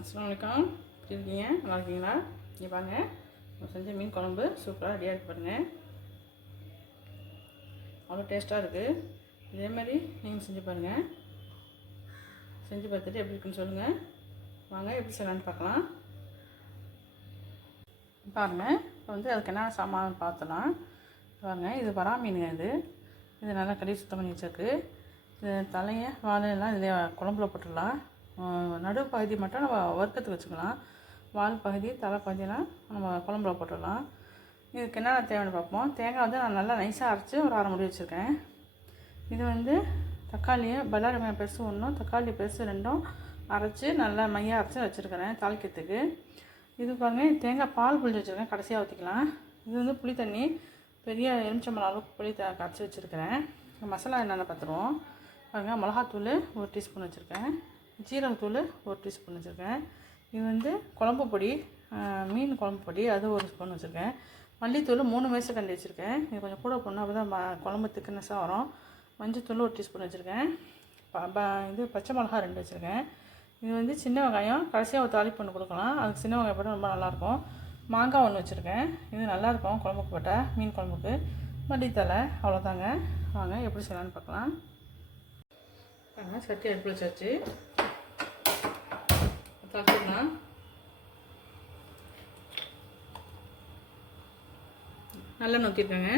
அஸ்ஸலாமு அலைக்கும். எப்படி இருக்கீங்க? நல்லா இருக்கீங்களா? இங்கே பாருங்க, நான் செஞ்ச மீன் குழம்பு சூப்பராக ரெடியாக இருக்கு பாருங்கள். அவ்வளோ டேஸ்ட்டாக இருக்குது. இதேமாதிரி நீங்கள் செஞ்சு பாருங்கள். செஞ்சு பார்த்துட்டு எப்படி இருக்குன்னு சொல்லுங்கள். வாங்க எப்படி செய்யலான்னு பார்க்கலாம். பாருங்கள், இப்போ அதுக்கு என்ன சாமான் பார்த்தலாம். பாருங்கள், இது வரா மீனுங்க. இது நல்லா கழுவி சுத்தம் பண்ணி வச்சிருக்கு. இது தலையை வாழையெல்லாம் இதில் குழம்புல போட்டுடலாம். நடு பகுதி மட்டும் நம்ம வறுக்கிறதுக்கு வச்சுக்கலாம். வால் பகுதி தலை பகுதியெல்லாம் நம்ம குழம்புல போட்டுடலாம். இதுக்கு என்னென்ன தேவைன்னு பார்ப்போம். தேங்காய் நான் நல்லா நைஸாக அரைச்சி ஒரு அரை முடி வச்சுருக்கேன். இது தக்காளியை பல்லாரி மையம் பெருசு ஒன்றும் தக்காளி பெருசு ரெண்டும் அரைச்சி நல்லா மையாக அரைச்சி வச்சுருக்கிறேன் தாளிக்கிறதுக்கு. இது பாருங்கள், தேங்காய் பால் புளிஞ்சு வச்சுருக்கேன், கடைசியாக ஊற்றிக்கலாம். இது புளி தண்ணி பெரிய எலுமிச்சம்பழம் அளவுக்கு புளி கரைச்சி வச்சுருக்கிறேன். மசாலா என்னென்ன பார்த்துருவோம். பாருங்கள், மிளகாத்தூள் 1 டீஸ்பூன் வச்சுருக்கேன், ஜீரகத்தூள் 1 டீஸ்பூன் வச்சுருக்கேன். இது குழம்பு பொடி, மீன் குழம்பு பொடி அது 1 ஸ்பூன் வச்சுருக்கேன். மல்லித்தூள் 3 மேசக்கண்டி வச்சுருக்கேன். இது கொஞ்சம் கூட போடணும், அப்போ தான் குழம்பு திக்னஸாக வரும். மஞ்சத்தூள் 1 டீஸ்பூன் வச்சுருக்கேன். பச்சை மிளகா 2 வச்சுருக்கேன். இது சின்ன வெங்காயம் கடைசியாக ஒரு தாளிப்பு ஒன்று கொடுக்கலாம், அதுக்கு சின்ன வெங்காயம் போட்டால் ரொம்ப நல்லாயிருக்கும். மாங்காய் 1 வச்சுருக்கேன். இது நல்லாயிருக்கும் குழம்புக்கு போட்டால், மீன் குழம்புக்கு. மல்லித்தலை, அவ்வளோதாங்க. வாங்க எப்படி செய்யலான்னு பார்க்கலாம். சட்டி அடுப்பில் வச்சாச்சு, தாளிச்சிடலாம். நல்லெண்ணெய் ஊற்றிருக்கேங்க.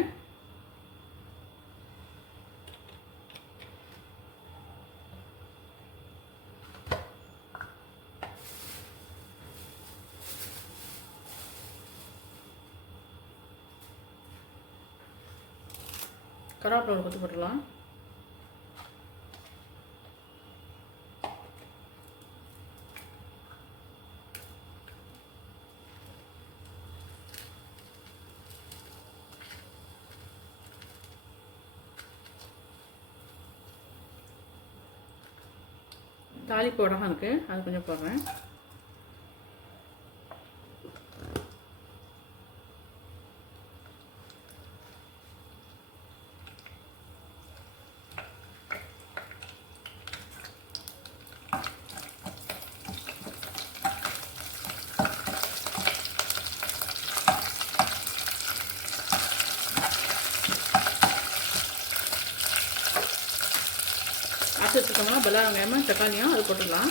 கருவேப்பிலை ஒரு கொத்து போட்டுடலாம். தாளிப்பு உடகம் இருக்குது, அது கொஞ்சம் போடுறேன். அரைச்சி வச்சுக்கோங்க. பல்லாரி வெங்காயமும் தக்காளியும் அது போட்டுடலாம்.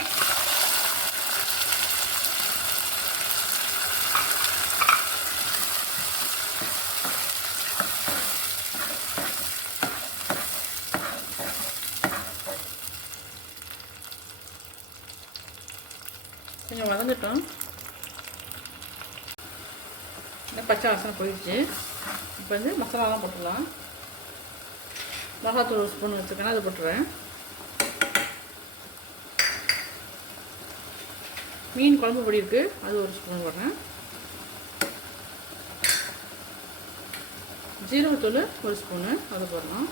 கொஞ்சம் வதங்கட்டும். இந்த பச்சை வாசனை போயிடுச்சு. இப்போ மசாலாலாம் போட்டுடலாம். மிளகாத்தூள் 1 ஸ்பூன் வச்சுருக்கேன், அது போட்டுருவேன். மீன் குழம்பு பொடி இருக்குது, அது 1 ஸ்பூன் போடுறேன். ஜீரகத்தூள் 1 ஸ்பூனு, அது போடணும்.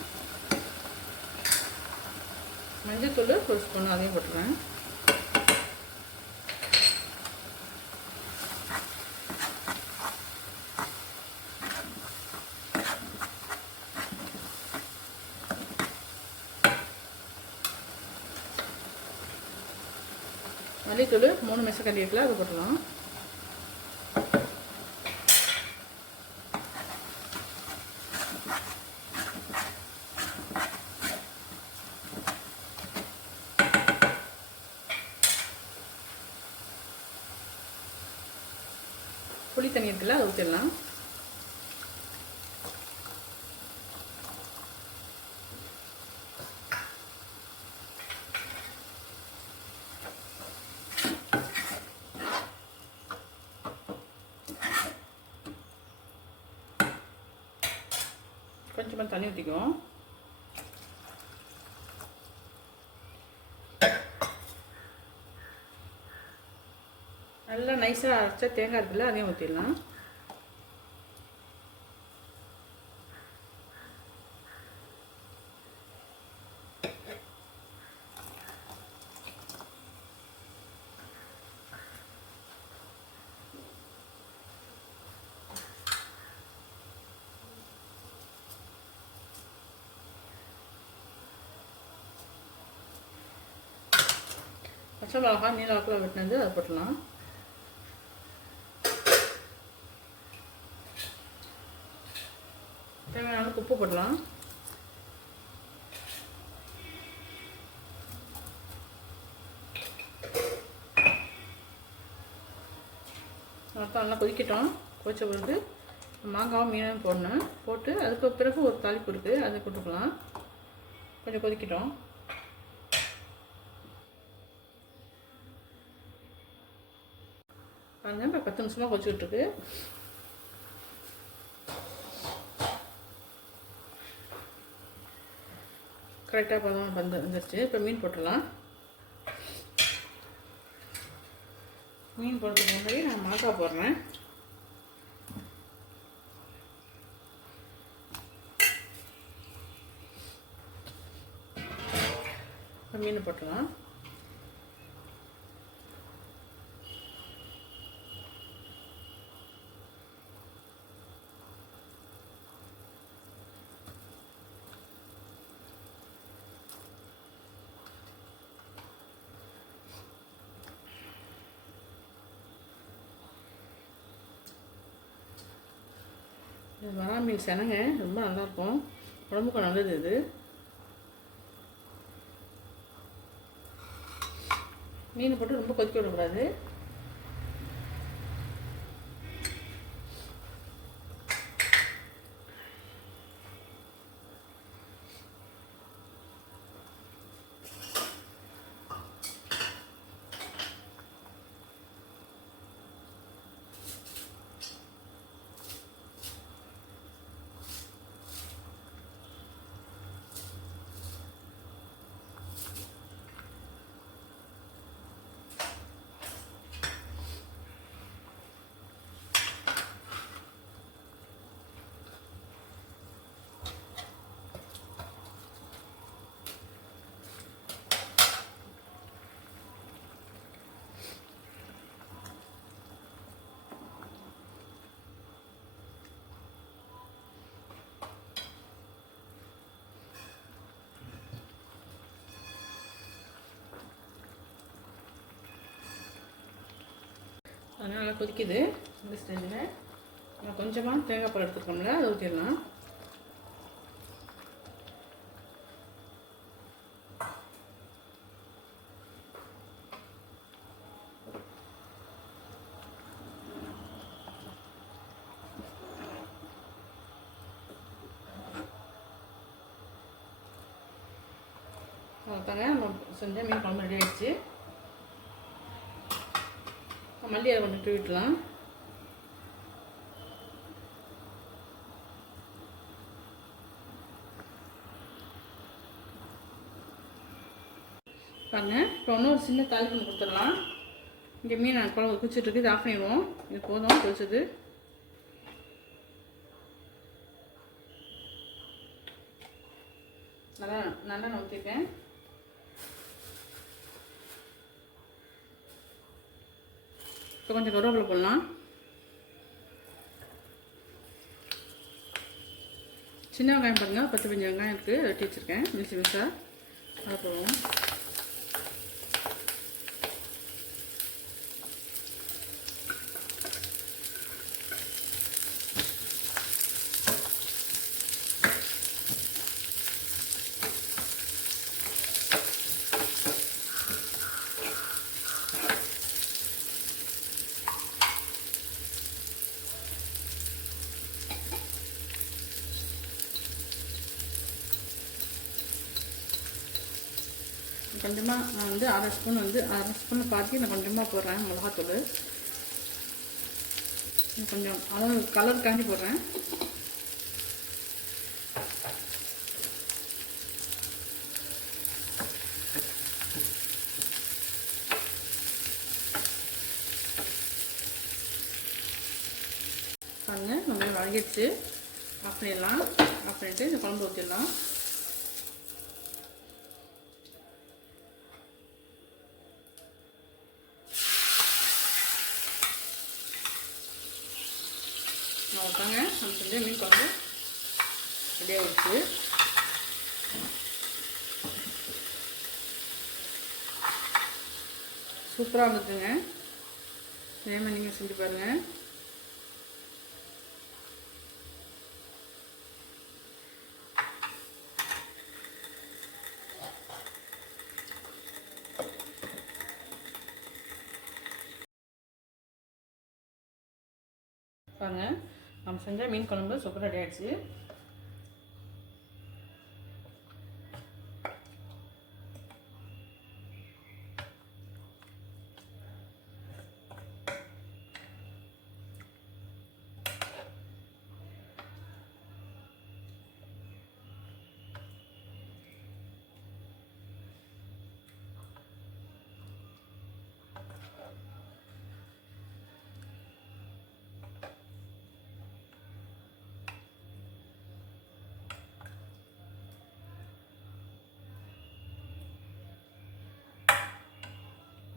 மஞ்சத்தூள் 1 ஸ்பூனு, அதையும் போட்டுருவேன். மல்லித்தூள் 3 மேசக்கண்டி இருக்குல்ல, அது போட்டுடலாம். புளி தண்ணி இருக்குல்ல, அதை ஊற்றிடலாம். கொஞ்சமாக தண்ணி ஊற்றிக்குவோம். நல்லா நைஸாக அரைச்சா தேங்காய் இருக்குல்ல, அதையும் ஊற்றிடலாம். பச்சை மிளகா நீல வாக்கில் வெட்டினது அதை போட்டுடலாம். தேவையான அளவுக்கு உப்பு போடலாம். மொத்தம் நல்லா கொதிக்கட்டும். கொதிச்ச பிறகு மாங்காவும் மீனும் போடணும். போட்டு அதுக்கு பிறகு ஒரு தாளிப்பு இருக்குது, அதை போட்டுக்கலாம். கொஞ்சம் கொதிக்கட்டும். பாருங்க, இப்போ 10 நிமிஷமாக கொதிச்சுக்கிட்டு இருக்கு. கரெக்டாக பதம் வந்துருச்சு. இப்போ மீன் போட்டுடலாம். மீன் போடுறதுக்கு முன்னாடி நான் மாங்காய் போடுறேன். இப்போ மீன் போட்டுடலாம். இது வரா மீன் செனங்க ரொம்ப நல்லாயிருக்கும், உடம்புக்கு நல்லது. இது மீன் போட்டு ரொம்ப கொதிக்க விடக்கூடாது. அதனால் நல்லா கொதிக்குது. இந்த ஸ்டேஜில் நம்ம கொஞ்சமாக தேங்காய் பால் எடுத்துக்கோம்ல, அதை ஊற்றிடலாம். அவ்வளோதாங்க, நம்ம செஞ்ச மீன் குழம்பு ரெடி ஆகிடுச்சு. மல்லி அதை கொஞ்சம் தூவிடலாம். பாருங்க, இப்போ இன்னும் சின்ன தாளிப்பு கொடுத்துடலாம். இங்கே மீன் குழம்பு குச்சிட்ருக்கு, இது ஆஃப் பண்ணிடுவோம். இது போதும் கொதிச்சது. நல்லா நல்லெண்ணெய் ஊற்றிருக்கேன். இப்போ கொஞ்சம் கருவேப்பிலை போடலாம். சின்ன வெங்காயம் பாருங்கள், 10-15 வெங்காயம் இருக்குது, வெட்டி வச்சுருக்கேன் மிக்ஸி மிக்ஸாக. அதை போடுவோம். கொஞ்சமாக நான் வந்து அரை ஸ்பூன் பாத்தி நான் கொஞ்சமாக போடுறேன் மிளகாத்தூள். கொஞ்சம் அதாவது கலர் காண்டி போடுறேன். பாருங்க, நம்ம வதங்கிடுச்சு. ஆஃப் பண்ணிடலாம். ஆஃப் பண்ணிவிட்டு இந்த குழம்பு ஊற்றிடலாம். அவ்வளோதாங்க, நம்ம செஞ்ச மீன் குழம்பு ரெடி ஆகிடுச்சு. சூப்பராக இருக்குங்க. இதே மாதிரி நீங்கள் செஞ்சு பாருங்கள். பாருங்கள், நம்ம செஞ்ச மீன் குழம்பு சூப்பர் ரெடி ஆகிடுச்சு.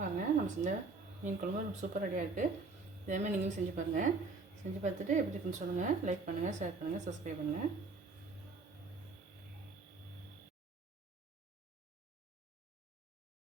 பாருங்கள், நம்ம செஞ்ச மீன் குழம்பு சூப்பர் ரெடியாக இருக்குது. இதேமாதிரி நீங்களும் செஞ்சு பாருங்கள். செஞ்சு பார்த்துட்டு எப்படி இருக்குன்னு சொல்லுங்கள். லைக் பண்ணுங்கள், ஷேர் பண்ணுங்கள், சப்ஸ்கிரைப் பண்ணுங்கள்.